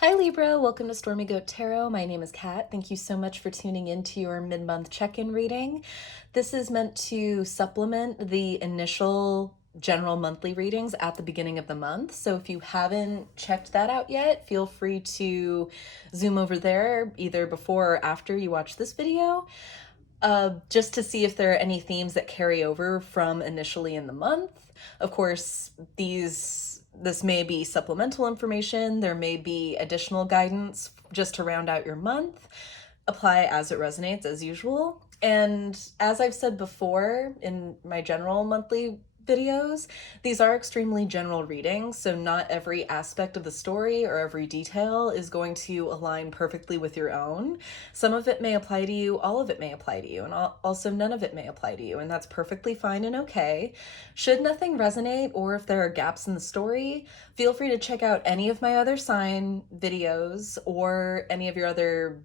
Hi Libra, welcome to Stormy Goat Tarot. My name is Kat. Thank you so much for tuning in to your mid-month check-in reading. This is meant to supplement the initial general monthly readings at the beginning of the month. So if you haven't checked that out yet, feel free to zoom over there either before or after you watch this video. Just to see if there are any themes that carry over from initially in the month. Of course, this may be supplemental information. There may be additional guidance just to round out your month. Apply as it resonates as usual. And as I've said before in my general monthly videos, these are extremely general readings, so not every aspect of the story or every detail is going to align perfectly with your own. Some of it may apply to you, all of it may apply to you, and also none of it may apply to you, and that's perfectly fine and okay. Should nothing resonate, or if there are gaps in the story, feel free to check out any of my other sign videos or any of your other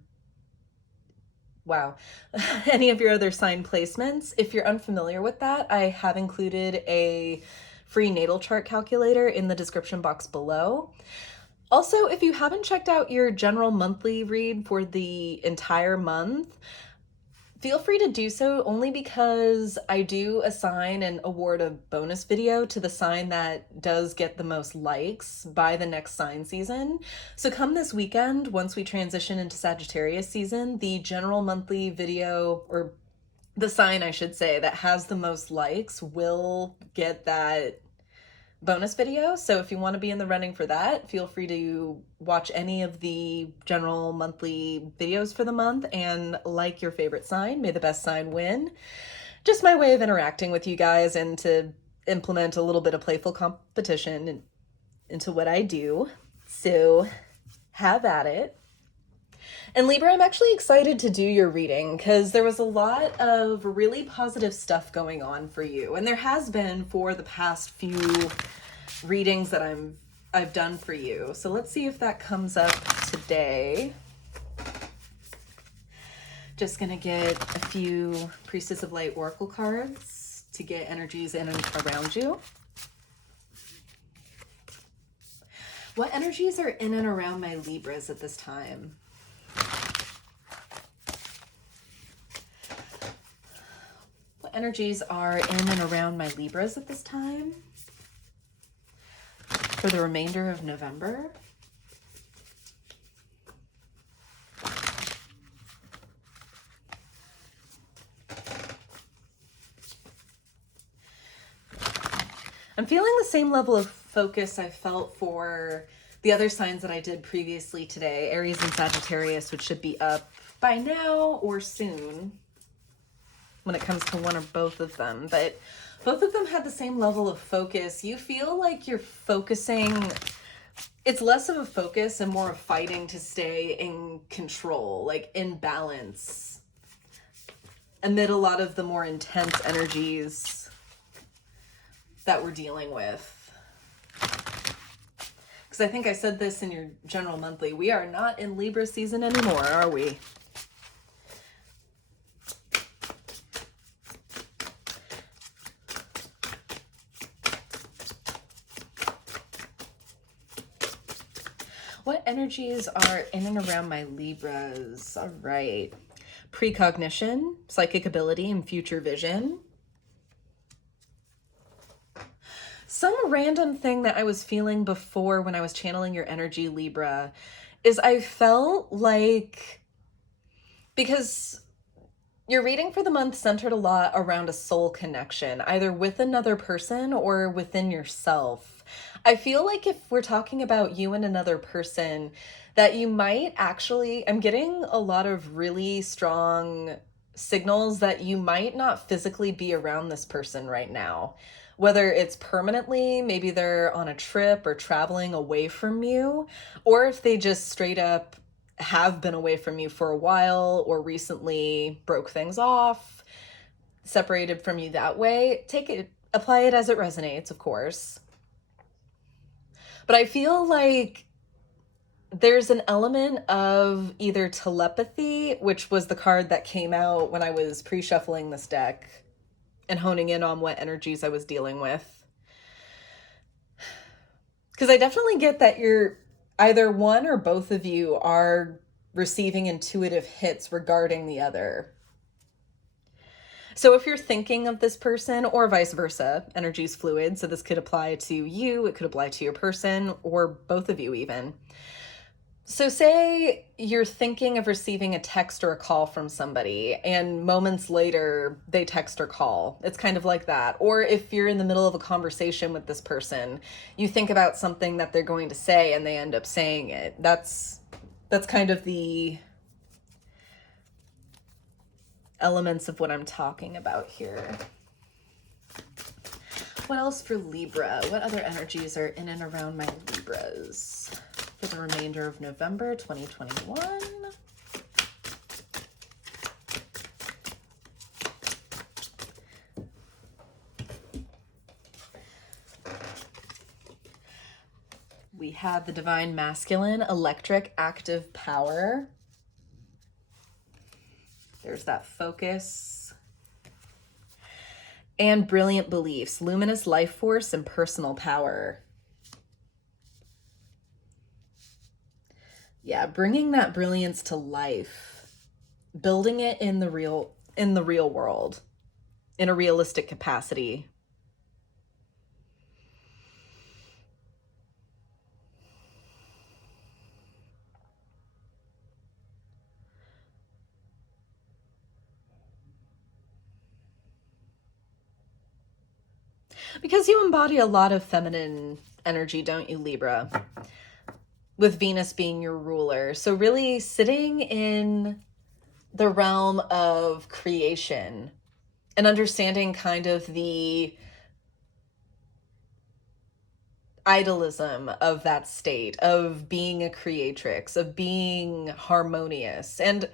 any of your other sign placements. If you're unfamiliar with that, I have included a free natal chart calculator in the description box below. Also, if you haven't checked out your general monthly read for the entire month, feel free to do so, only because I do assign and award a bonus video to the sign that does get the most likes by the next sign season. So come this weekend, once we transition into Sagittarius season, the general monthly video, or the sign I should say, that has the most likes will get that bonus video. So if you want to be in the running for that, feel free to watch any of the general monthly videos for the month and like your favorite sign. May the best sign win. Just my way of interacting with you guys and to implement a little bit of playful competition into what I do. So have at it. And Libra, I'm actually excited to do your reading because there was a lot of really positive stuff going on for you. And there has been for the past few readings that I've done for you. So let's see if that comes up today. Just gonna get a few Priestess of Light Oracle cards to get energies in and around you. What energies are in and around my Libras at this time? What energies are in and around my Libras at this time for the remainder of November? I'm feeling the same level of focus I felt for the other signs that I did previously today, Aries and Sagittarius, which should be up by now or soon when it comes to one or both of them. But both of them had the same level of focus. You feel like you're focusing, it's less of a focus and more of fighting to stay in control, like in balance, amid a lot of the more intense energies that we're dealing with. Because I think I said this in your general monthly, we are not in Libra season anymore, are we? What energies are in and around my Libras? All right. Precognition, psychic ability, and future vision. Some random thing that I was feeling before when I was channeling your energy, Libra, is I felt like, because your reading for the month centered a lot around a soul connection, either with another person or within yourself. I feel like if we're talking about you and another person, that you might actually, I'm getting a lot of really strong signals that you might not physically be around this person right now. Whether it's permanently, maybe they're on a trip or traveling away from you, or if they just straight up have been away from you for a while or recently broke things off, separated from you that way. Take it, apply it as it resonates, of course. But I feel like there's an element of either telepathy, which was the card that came out when I was pre-shuffling this deck and honing in on what energies I was dealing with. Because I definitely get that either one or both of you are receiving intuitive hits regarding the other. So if you're thinking of this person, or vice versa, energy is fluid, so this could apply to you, it could apply to your person, or both of you even. So say you're thinking of receiving a text or a call from somebody, and moments later they text or call. It's kind of like that. Or if you're in the middle of a conversation with this person, you think about something that they're going to say and they end up saying it. That's kind of the elements of what I'm talking about here. What else for Libra? What other energies are in and around my Libras for the remainder of November 2021? We have the divine masculine, electric, active power. There's that focus. And brilliant beliefs, luminous life force, and personal power. Yeah, bringing that brilliance to life, building it in the real world, in a realistic capacity. Because you embody a lot of feminine energy, don't you, Libra? With Venus being your ruler. So really sitting in the realm of creation and understanding kind of the idealism of that state, of being a creatrix, of being harmonious. And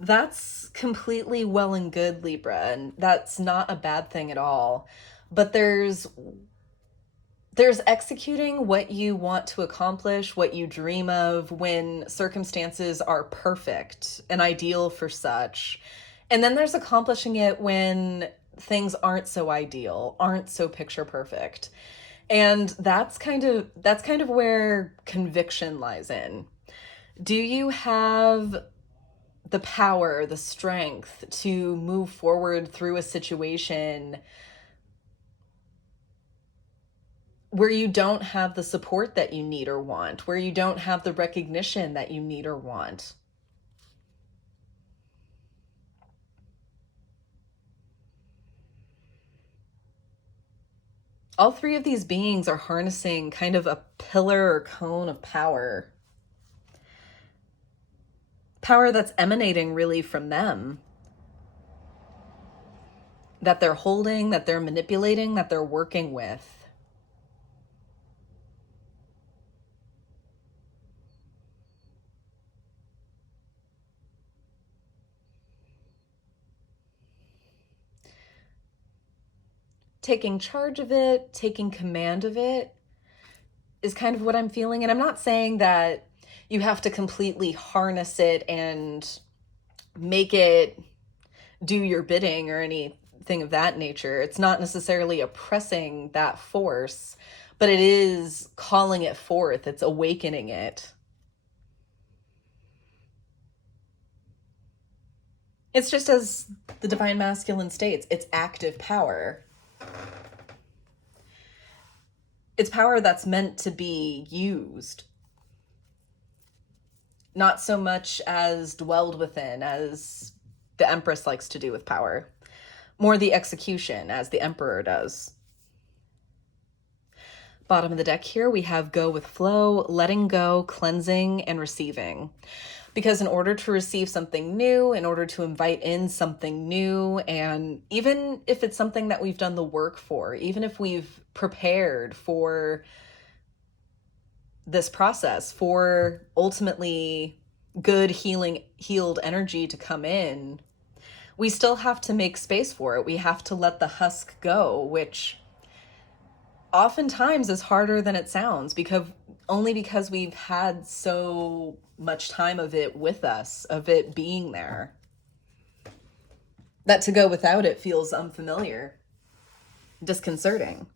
that's completely well and good, Libra, and that's not a bad thing at all. But there's executing what you want to accomplish, what you dream of when circumstances are perfect and ideal for such. And then there's accomplishing it when things aren't so ideal, aren't so picture perfect. And that's kind of where conviction lies in. Do you have the power, the strength to move forward through a situation where you don't have the support that you need or want, where you don't have the recognition that you need or want? All three of these beings are harnessing kind of a pillar or cone of power. Power that's emanating really from them. That they're holding, that they're manipulating, that they're working with. Taking charge of it, taking command of it is kind of what I'm feeling. And I'm not saying that you have to completely harness it and make it do your bidding or anything of that nature. It's not necessarily oppressing that force, but it is calling it forth. It's awakening it. It's just as the divine masculine states, it's active power. It's power that's meant to be used. Not so much as dwelled within, as the Empress likes to do with power. More the execution, as the Emperor does. Bottom of the deck here, we have go with flow, letting go, cleansing, and receiving. Because in order to receive something new, in order to invite in something new, and even if it's something that we've done the work for, even if we've prepared for this process, for ultimately good healed energy to come in, we still have to make space for it. We have to let the husk go, which oftentimes is harder than it sounds, because we've had so much time of it with us, of it being there, that to go without it feels unfamiliar, disconcerting.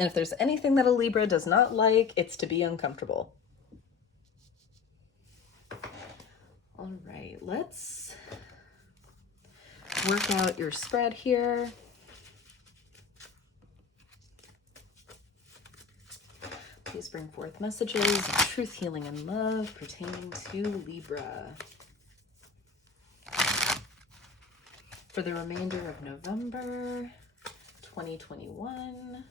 And if there's anything that a Libra does not like, it's to be uncomfortable. All right, let's work out your spread here. Please bring forth messages of truth, healing, and love pertaining to Libra for the remainder of November 2021.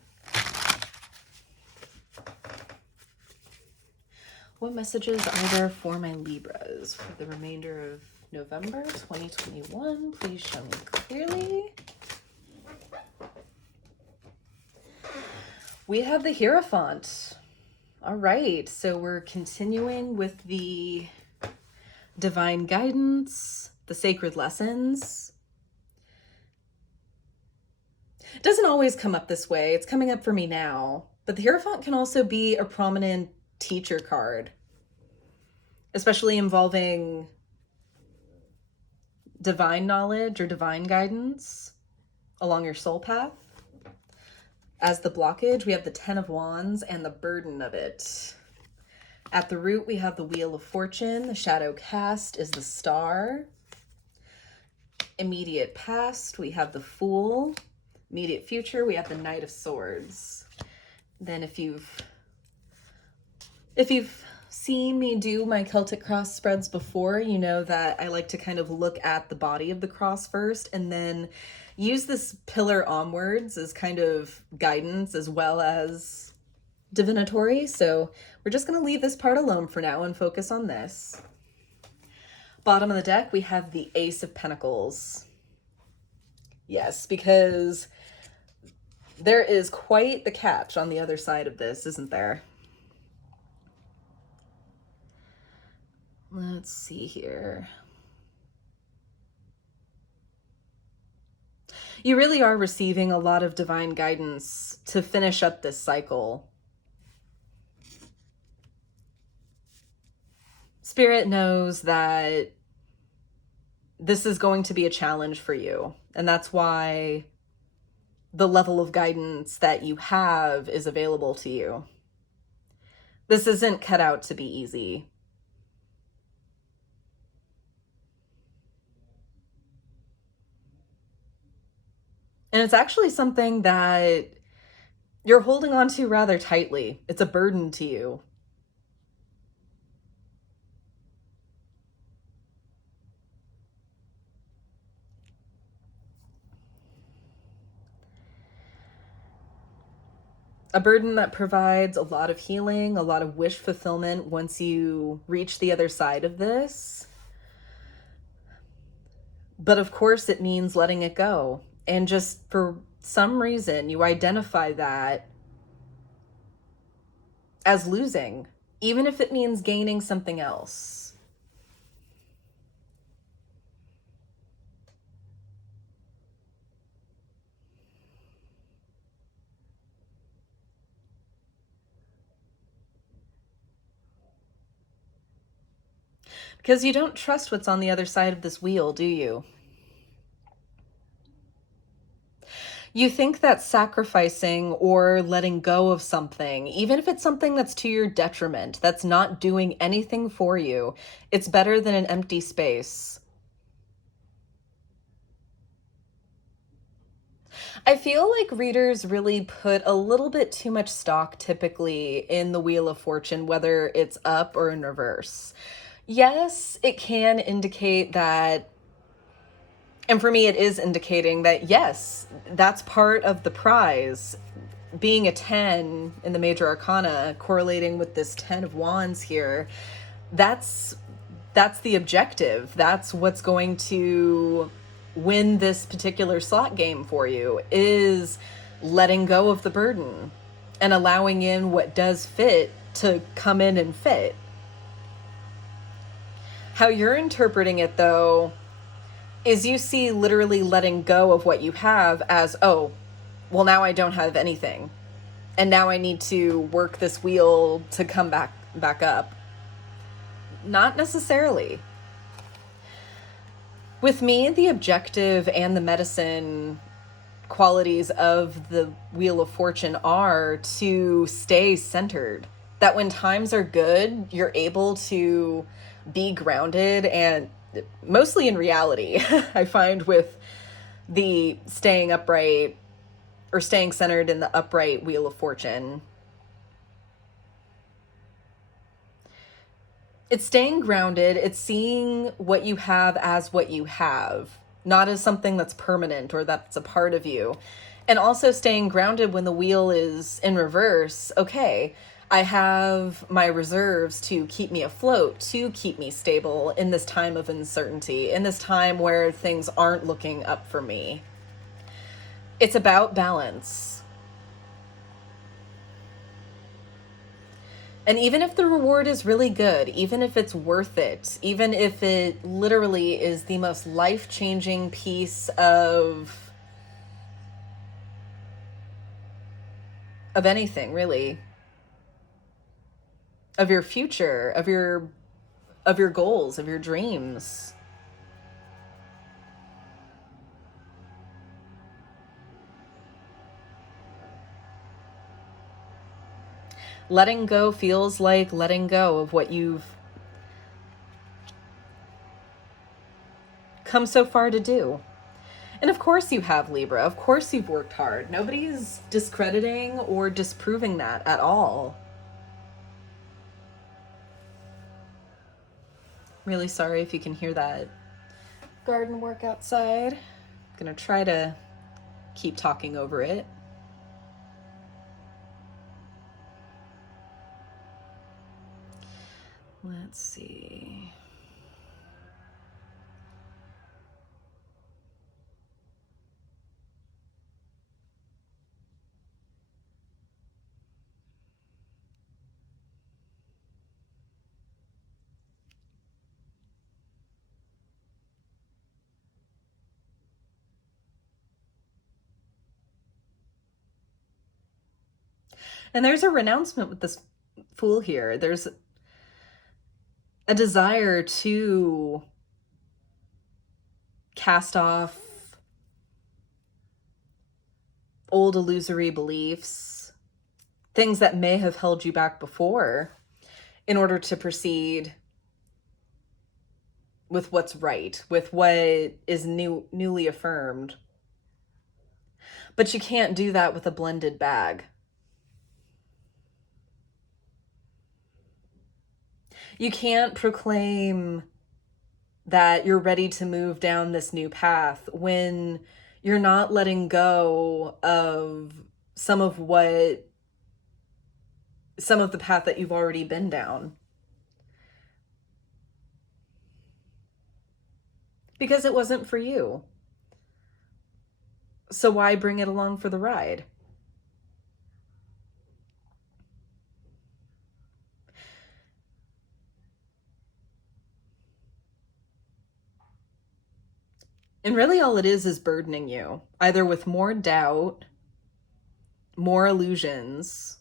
What messages are there for my Libras for the remainder of November 2021? Please show me clearly. We have the Hierophant. All right, so we're continuing with the divine guidance, the sacred lessons. It doesn't always come up this way. It's coming up for me now. But the Hierophant can also be a prominent teacher card, especially involving divine knowledge or divine guidance along your soul path. As the blockage, we have the Ten of Wands and the burden of it. At the root, we have the Wheel of Fortune. The shadow cast is the Star. Immediate past, we have the Fool. Immediate future, we have the Knight of Swords. Then if you've seen me do my Celtic cross spreads before, you know that I like to kind of look at the body of the cross first and then use this pillar onwards as kind of guidance as well as divinatory. So we're just going to leave this part alone for now and focus on this. Bottom of the deck, we have the Ace of Pentacles. Yes, because there is quite the catch on the other side of this, isn't there? Let's see here. You really are receiving a lot of divine guidance to finish up this cycle. Spirit knows that this is going to be a challenge for you, and that's why the level of guidance that you have is available to you. This isn't cut out to be easy. And it's actually something that you're holding on to rather tightly. It's a burden to you. A burden that provides a lot of healing, a lot of wish fulfillment once you reach the other side of this. But of course, it means letting it go. And just for some reason, you identify that as losing, even if it means gaining something else. Because you don't trust what's on the other side of this wheel, do you? You think that sacrificing or letting go of something, even if it's something that's to your detriment, that's not doing anything for you, it's better than an empty space. I feel like readers really put a little bit too much stock typically in the Wheel of Fortune, whether it's up or in reverse. Yes, it can indicate that, and for me, it is indicating that, yes, that's part of the prize. Being a 10 in the major arcana, correlating with this 10 of wands here, that's the objective. That's what's going to win this particular slot game for you, is letting go of the burden and allowing in what does fit to come in and fit. How you're interpreting it, though, is you see literally letting go of what you have as, oh, well, now I don't have anything. And now I need to work this wheel to come back up. Not necessarily. With me, the objective and the medicine qualities of the Wheel of Fortune are to stay centered. That when times are good, you're able to be grounded and mostly in reality. I find with the staying upright or staying centered in the upright Wheel of Fortune, it's staying grounded. It's seeing what you have as what you have, not as something that's permanent or that's a part of you. And also staying grounded when the wheel is in reverse. Okay, I have my reserves to keep me afloat, to keep me stable in this time of uncertainty, in this time where things aren't looking up for me. It's about balance. And even if the reward is really good, even if it's worth it, even if it literally is the most life-changing piece of anything, really, of your future, of your goals, of your dreams, letting go feels like letting go of what you've come so far to do. And of course you have, Libra. Of course you've worked hard. Nobody's discrediting or disproving that at all. Really sorry if you can hear that garden work outside. I'm gonna try to keep talking over it. Let's see. And there's a renouncement with this Fool here. There's a desire to cast off old illusory beliefs, things that may have held you back before, in order to proceed with what's right, with what is newly affirmed. But you can't do that with a blended bag. You can't proclaim that you're ready to move down this new path when you're not letting go of some of the path that you've already been down. Because it wasn't for you. So why bring it along for the ride? And really all it is burdening you, either with more doubt, more illusions,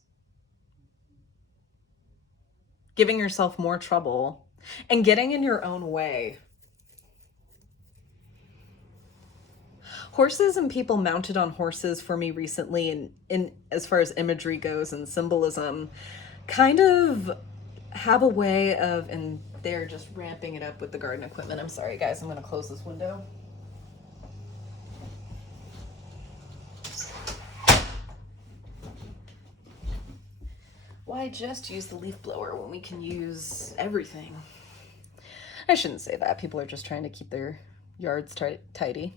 giving yourself more trouble, and getting in your own way. Horses and people mounted on horses for me recently, in as far as imagery goes and symbolism, kind of have a way of, and they're just ramping it up with the garden equipment. I'm sorry, guys, I'm going to close this window. Why just use the leaf blower when we can use everything? I shouldn't say that. People are just trying to keep their yards tidy.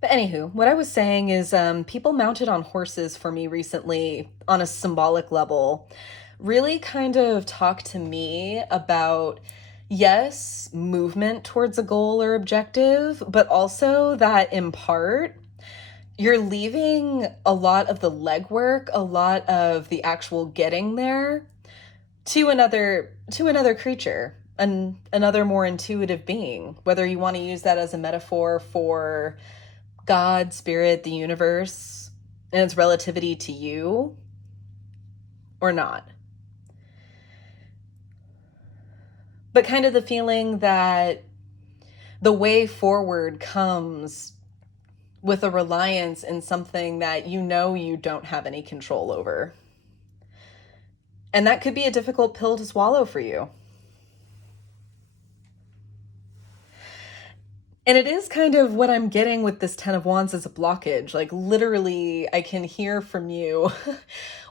But anywho, what I was saying is people mounted on horses for me recently on a symbolic level really kind of talked to me about, yes, movement towards a goal or objective, but also that in part, you're leaving a lot of the legwork, a lot of the actual getting there to another creature, another more intuitive being, whether you want to use that as a metaphor for God, spirit, the universe, and its relativity to you, or not. but kind of the feeling that the way forward comes with a reliance in something that you know you don't have any control over. And that could be a difficult pill to swallow for you. And it is kind of what I'm getting with this Ten of Wands as a blockage. Like, literally, I can hear from you.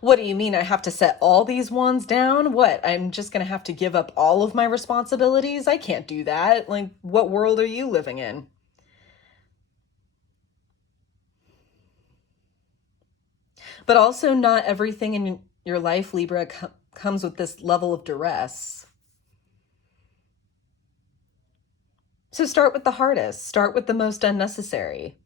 What do you mean I have to set all these wands down? What? I'm just going to have to give up all of my responsibilities? I can't do that. Like, what world are you living in? But also, not everything in your life, Libra, comes with this level of duress. So start with the hardest. Start with the most unnecessary.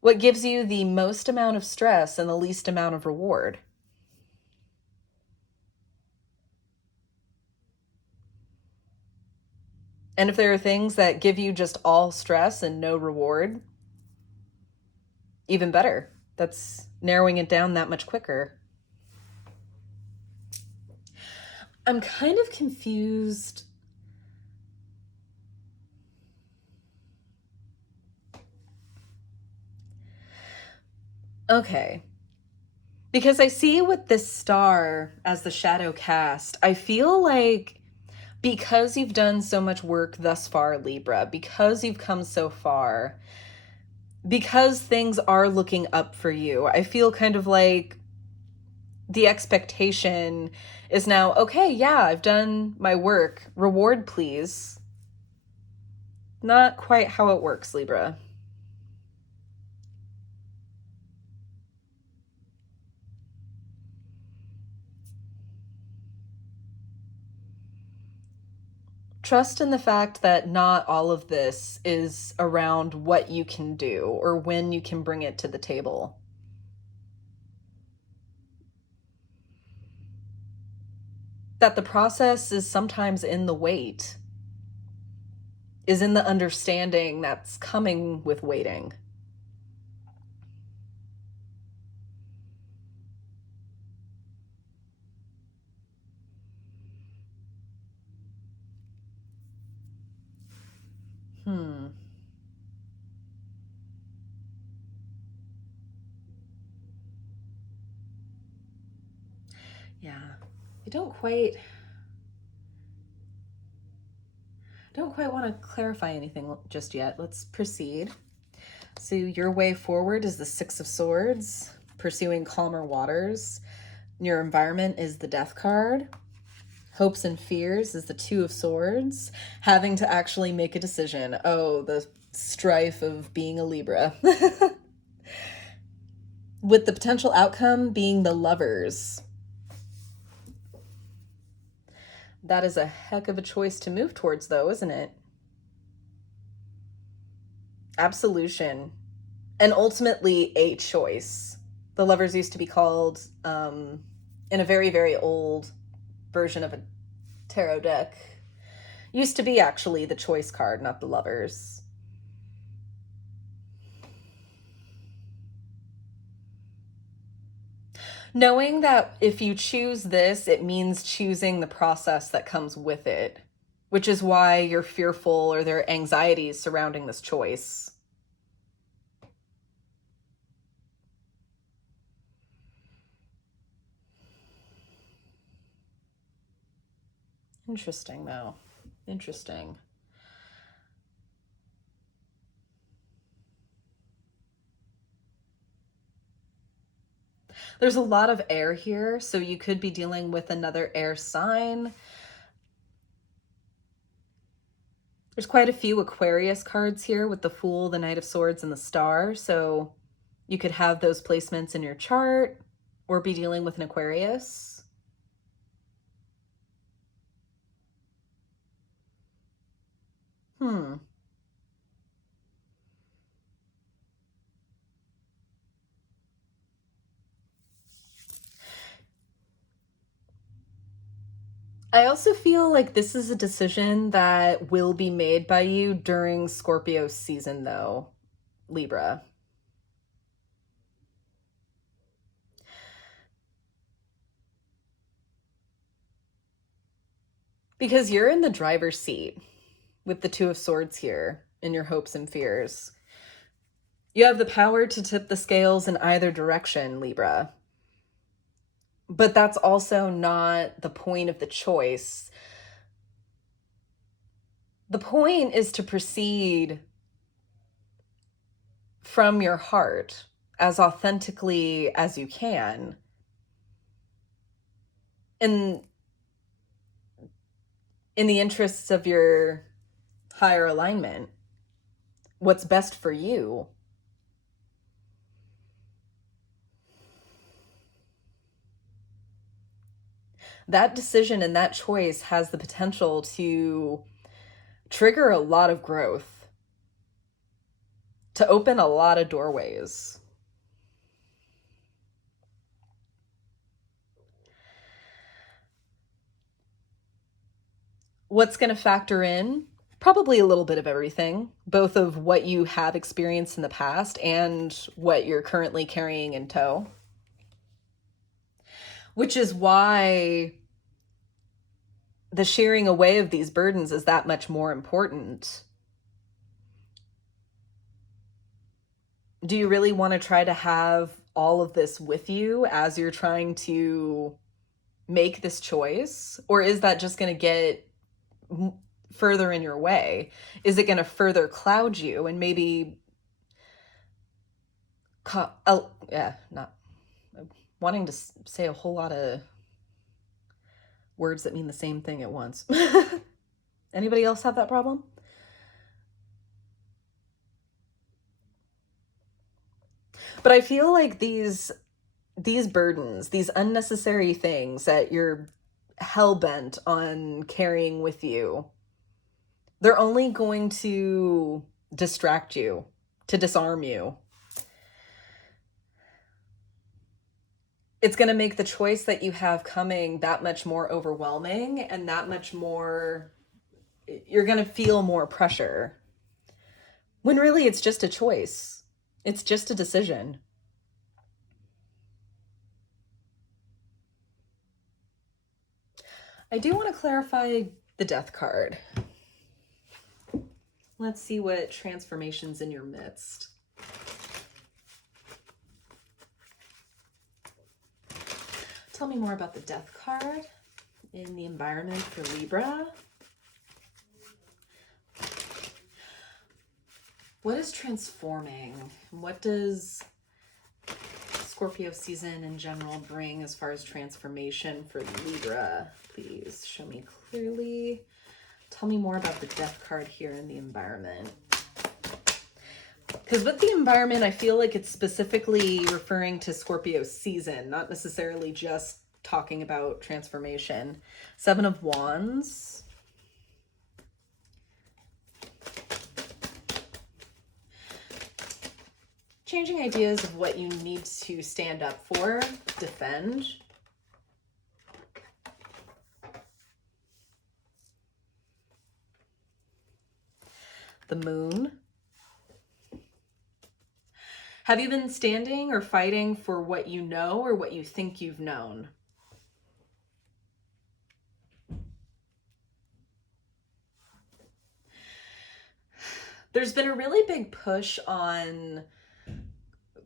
What gives you the most amount of stress and the least amount of reward? And if there are things that give you just all stress and no reward, even better. That's narrowing it down that much quicker. I'm kind of confused. Okay. Because I see with this star as the shadow cast, I feel like because you've done so much work thus far, Libra, because you've come so far, because things are looking up for you, I feel kind of like the expectation is now, okay, yeah, I've done my work. Reward, please. Not quite how it works, Libra. Trust in the fact that not all of this is around what you can do or when you can bring it to the table. That the process is sometimes in the wait, is in the understanding that's coming with waiting. Yeah. I don't quite want to clarify anything just yet. Let's proceed. So your way forward is the Six of Swords, pursuing calmer waters. Your environment is the Death card. Hopes and fears is the Two of Swords, having to actually make a decision. Oh, the strife of being a Libra. With the potential outcome being the Lovers. That is a heck of a choice to move towards, though, isn't it? Absolution. And ultimately a choice. The Lovers used to be called, in a very, very old version of a tarot deck, used to be actually the choice card, not the Lovers. Knowing that if you choose this, it means choosing the process that comes with it, which is why you're fearful or there are anxieties surrounding this choice. Interesting, though. Interesting. There's a lot of air here, so you could be dealing with another air sign. There's quite a few Aquarius cards here with the Fool, the Knight of Swords, and the Star, so you could have those placements in your chart or be dealing with an Aquarius. I also feel like this is a decision that will be made by you during Scorpio season, though, Libra. Because you're in the driver's seat with the Two of Swords here in your hopes and fears. You have the power to tip the scales in either direction, Libra. But that's also not the point of the choice. The point is to proceed from your heart as authentically as you can. In the interests of your higher alignment, what's best for you. That decision and that choice has the potential to trigger a lot of growth, to open a lot of doorways. What's going to factor in? Probably a little bit of everything, both of what you have experienced in the past and what you're currently carrying in tow. Which is why the shearing away of these burdens is that much more important. Do you really want to try to have all of this with you as you're trying to make this choice? Or is that just going to get further in your way? Is it going to further cloud you and maybe not wanting to say a whole lot of words that mean the same thing at once. Anybody else have that problem? But I feel like these burdens, these unnecessary things that you're hell-bent on carrying with you, they're only going to distract you, to disarm you. It's going to make the choice that you have coming that much more overwhelming and that much more, you're going to feel more pressure. When really it's just a choice. It's just a decision. I do want to clarify the Death card. Let's see what transformation's in your midst. Tell me more about the Death card in the environment for Libra. What is transforming? What does Scorpio season in general bring as far as transformation for Libra? Please show me clearly. Tell me more about the Death card here in the environment. Because with the environment, I feel like it's specifically referring to Scorpio season, not necessarily just talking about transformation. Seven of Wands. Changing ideas of what you need to stand up for, defend. The Moon. Have you been standing or fighting for what you know or what you think you've known? There's been a really big push on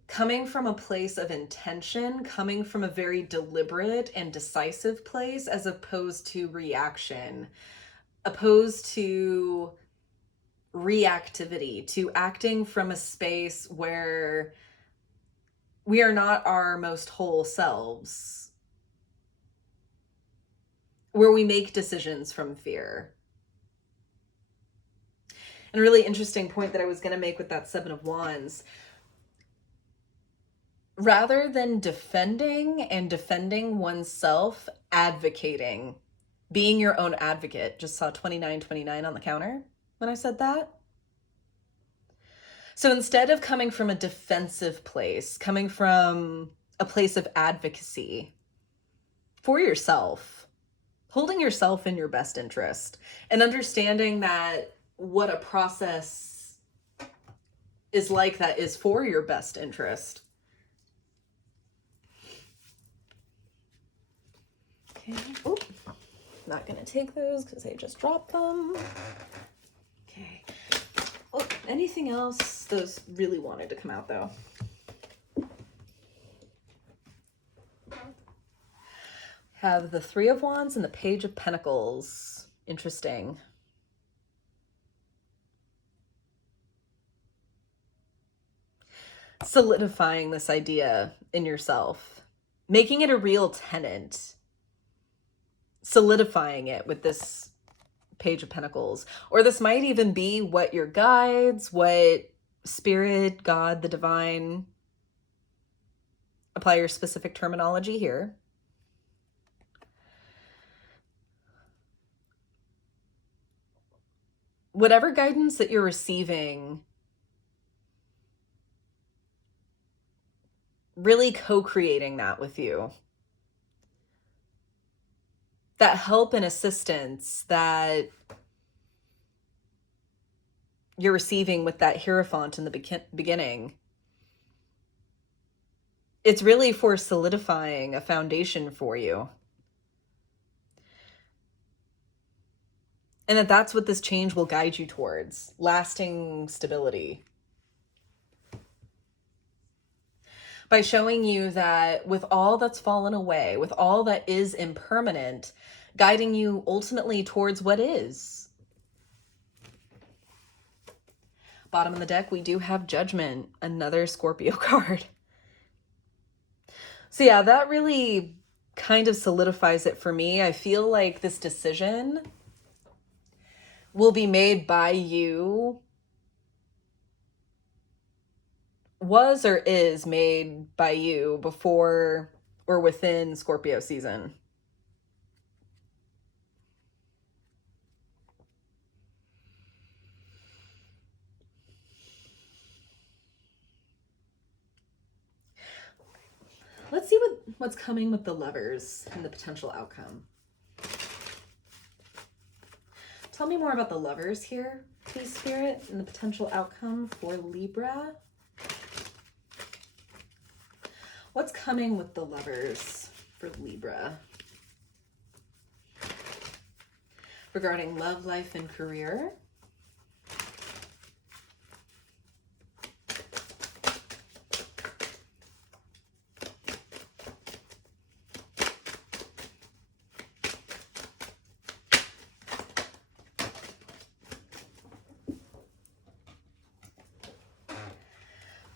coming from a place of intention, coming from a very deliberate and decisive place, as opposed to reaction, opposed to reactivity, to acting from a space where we are not our most whole selves, where we make decisions from fear. And a really interesting point that I was going to make with that Seven of Wands, rather than defending oneself, advocating, being your own advocate. Just saw 2929 on the counter when I said that. So instead of coming from a defensive place, coming from a place of advocacy for yourself, holding yourself in your best interest, and understanding that what a process is like that is for your best interest. Okay. Oh, Not gonna take those because I just dropped them. Okay. Oh, anything else? Those really wanted to come out though. Have the Three of Wands and the Page of Pentacles. Interesting. Solidifying this idea in yourself, making it a real tenet, solidifying it with this Page of Pentacles. Or this might even be what your guides, what spirit, God, the divine, apply your specific terminology here. Whatever guidance that you're receiving, really co-creating that with you. That help and assistance that you're receiving with that Hierophant in the beginning. It's really for solidifying a foundation for you. And that's what this change will guide you towards, lasting stability. By showing you that with all that's fallen away, with all that is impermanent, guiding you ultimately towards what is. Bottom of the deck, we do have Judgment, another Scorpio card. So yeah, that really kind of solidifies it for me. I feel like this decision will be made by you, was or is made by you before or within Scorpio season. Let's see what's coming with the Lovers and the potential outcome. Tell me more about the Lovers here, please, Spirit, and the potential outcome for Libra. What's coming with the Lovers for Libra? Regarding love, life, and career.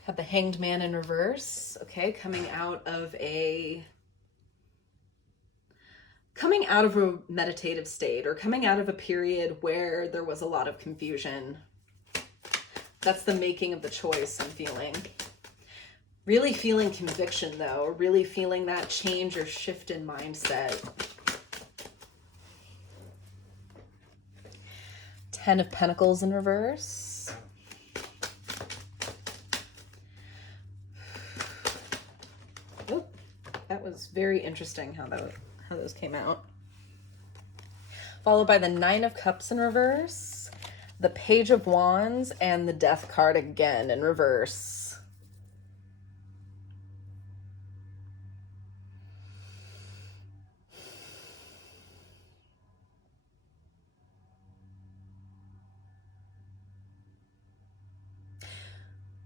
Have the Hanged Man in reverse. Okay, coming out of a meditative state, or coming out of a period where there was a lot of confusion. That's the making of the choice I'm feeling. Really feeling conviction though, really feeling that change or shift in mindset. 10 of Pentacles in reverse. That was very interesting how those came out. Followed by the 9 of Cups in reverse, the Page of Wands, and the Death card again in reverse.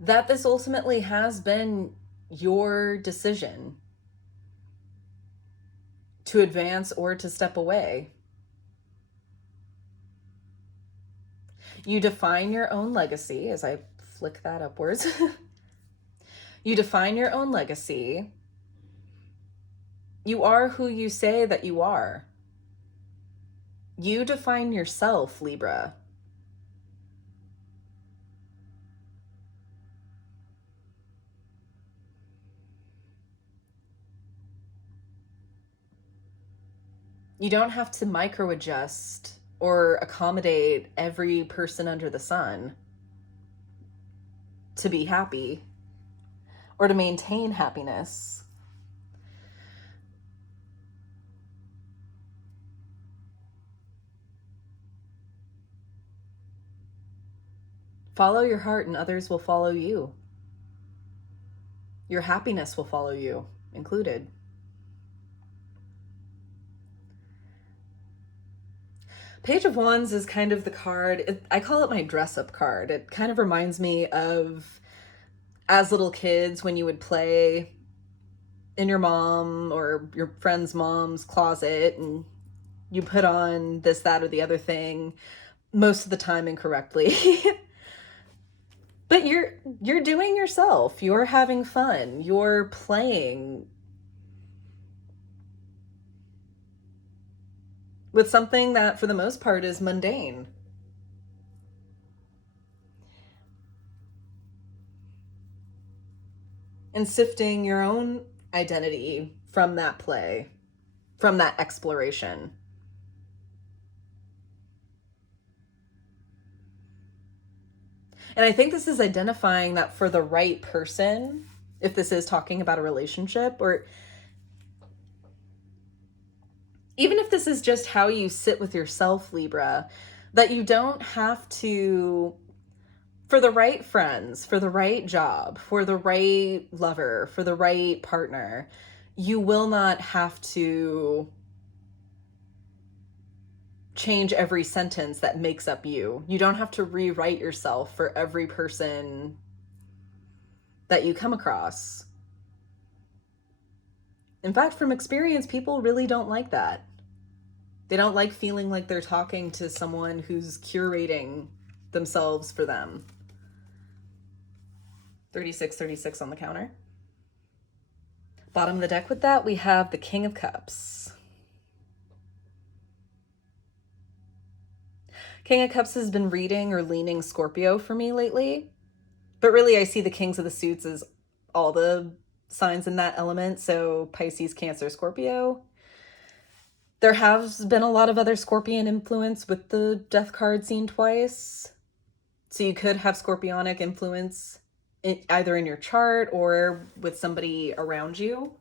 That this ultimately has been your decision to advance or to step away. You define your own legacy, as I flick that upwards. You define your own legacy. You are who you say that you are. You define yourself, Libra. You don't have to micro-adjust or accommodate every person under the sun to be happy or to maintain happiness. Follow your heart and others will follow you. Your happiness will follow you, included. Page of Wands is kind of the card, I call it my dress-up card. It kind of reminds me of as little kids when you would play in your mom or your friend's mom's closet and you put on this, that, or the other thing, most of the time incorrectly. But you're doing yourself. You're having fun. You're playing with something that for the most part is mundane. And sifting your own identity from that play, from that exploration. And I think this is identifying that for the right person, if this is talking about a relationship, or even if this is just how you sit with yourself, Libra, that you don't have to, for the right friends, for the right job, for the right lover, for the right partner, you will not have to change every sentence that makes up you. You don't have to rewrite yourself for every person that you come across. In fact, from experience, people really don't like that. They don't like feeling like they're talking to someone who's curating themselves for them. 36 on the counter. Bottom of the deck with that, we have the King of Cups. King of Cups has been reading or leaning Scorpio for me lately. But really, I see the Kings of the Suits as all the signs in that element. So Pisces, Cancer, Scorpio. There has been a lot of other Scorpion influence with the Death card seen twice. So you could have Scorpionic influence either in your chart or with somebody around you.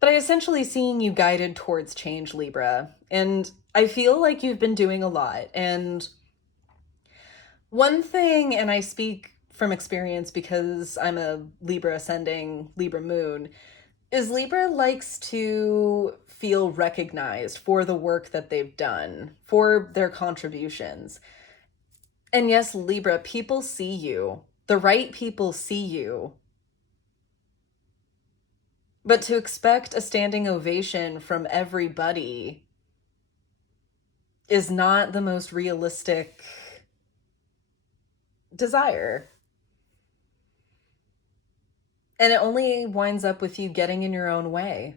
But I essentially seeing you guided towards change, Libra. And I feel like you've been doing a lot. And one thing, and I speak from experience because I'm a Libra ascending, Libra moon, is Libra likes to feel recognized for the work that they've done, for their contributions. And yes, Libra, people see you. The right people see you. But to expect a standing ovation from everybody is not the most realistic desire. And it only winds up with you getting in your own way.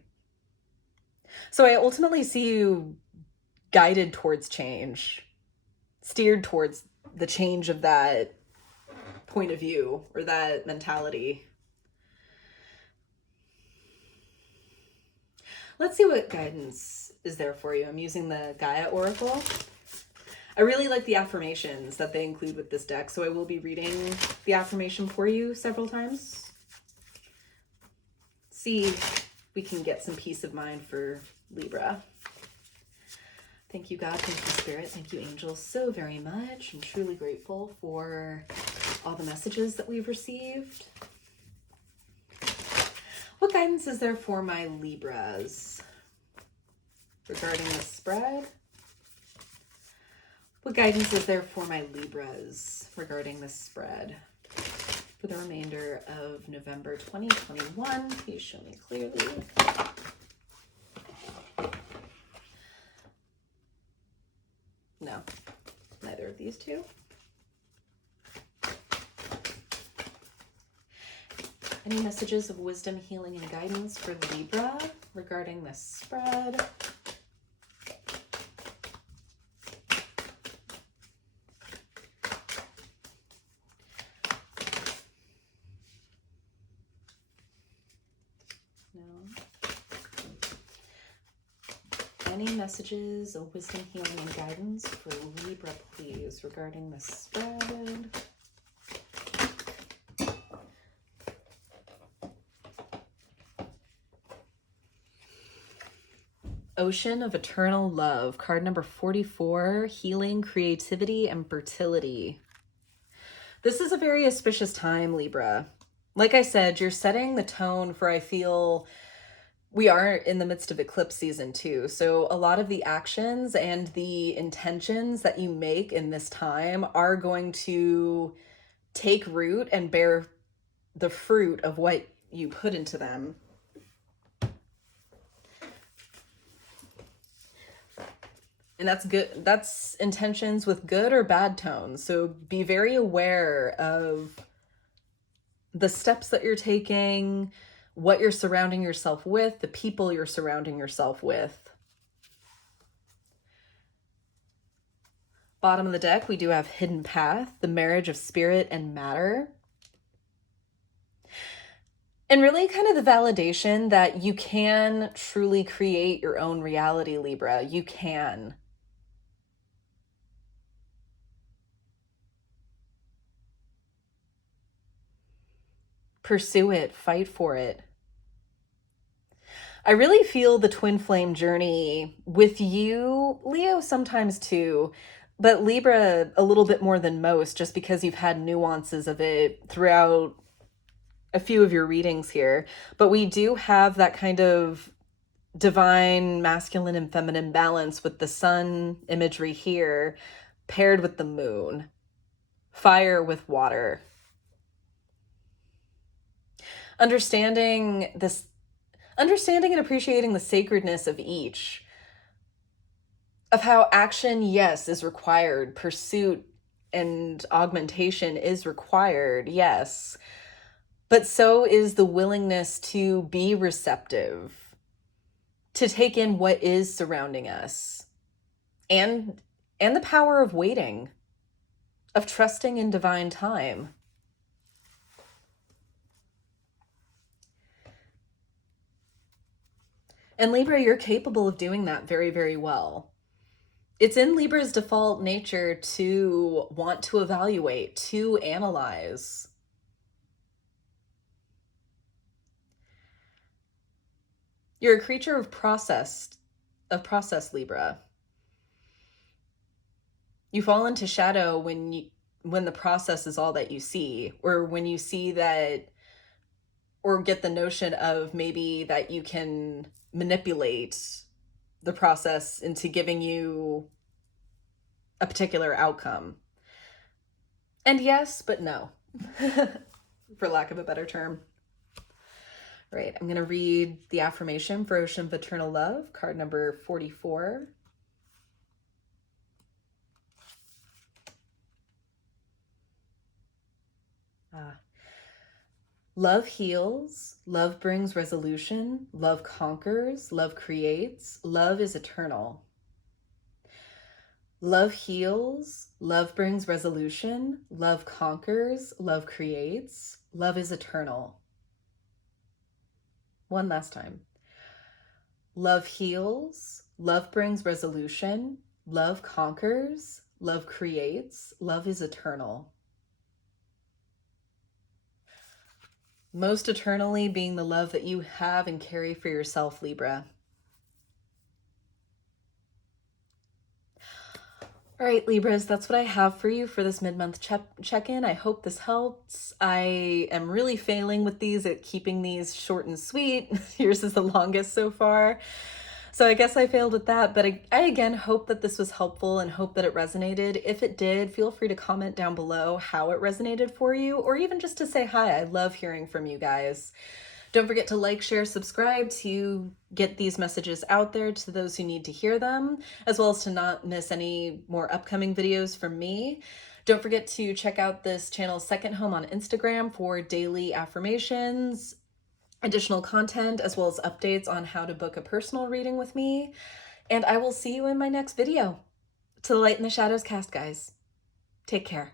So I ultimately see you guided towards change, steered towards the change of that point of view or that mentality. Let's see what guidance is there for you. I'm using the Gaia Oracle. I really like the affirmations that they include with this deck, so I will be reading the affirmation for you several times. See if we can get some peace of mind for Libra. Thank you, God. Thank you, Spirit. Thank you, angels, so very much. I'm truly grateful for all the messages that we've received. What guidance is there for my Libras regarding the spread? What guidance is there for my Libras regarding this spread for the remainder of November 2021? Please show me clearly. No, neither of these two. Any messages of wisdom, healing, and guidance for Libra regarding this spread? Any messages of wisdom, healing, and guidance for Libra, please, regarding the spread? Ocean of Eternal Love, card number 44, healing, creativity, and fertility. This is a very auspicious time, Libra. Like I said, you're setting the tone for, I feel, we are in the midst of eclipse season too. So a lot of the actions and the intentions that you make in this time are going to take root and bear the fruit of what you put into them. And that's good. That's intentions with good or bad tones. So be very aware of the steps that you're taking, what you're surrounding yourself with, the people you're surrounding yourself with. Bottom of the deck, we do have Hidden Path, the marriage of spirit and matter. And really kind of the validation that you can truly create your own reality, Libra. You can. Pursue it, fight for it. I really feel the twin flame journey with you, Leo sometimes too, but Libra a little bit more than most, just because you've had nuances of it throughout a few of your readings here. But we do have that kind of divine masculine and feminine balance with the sun imagery here, paired with the moon, fire with water. Understanding and appreciating the sacredness of each, of how action, yes, is required, pursuit and augmentation is required, yes, but so is the willingness to be receptive, to take in what is surrounding us, and the power of waiting, of trusting in divine time. And Libra, you're capable of doing that very, very well. It's in Libra's default nature to want to evaluate, to analyze. You're a creature of process, Libra. You fall into shadow when the process is all that you see, or when you see that, or get the notion of maybe that you can manipulate the process into giving you a particular outcome. And yes, but no, for lack of a better term. Right, I'm going to read the affirmation for Ocean of Eternal Love, card number 44. Love heals, love brings resolution, love conquers, love creates, love is eternal. Love heals, love brings resolution, love conquers, love creates, love is eternal. One last time. Love heals, love brings resolution, love conquers, love creates, love is eternal. Most eternally being the love that you have and carry for yourself, Libra. All right, Libras, that's what I have for you for this mid-month check-in. I hope this helps. I am really failing with these at keeping these short and sweet. Yours is the longest so far. So I guess I failed with that, but I again hope that this was helpful and hope that it resonated. If it did, feel free to comment down below how it resonated for you, or even just to say hi. I love hearing from you guys. Don't forget to like, share, subscribe to get these messages out there to those who need to hear them, as well as to not miss any more upcoming videos from me. Don't forget to check out this channel's second home on Instagram for daily affirmations, additional content, as well as updates on how to book a personal reading with me. And I will see you in my next video. To the Light in the Shadows cast, guys. Take care.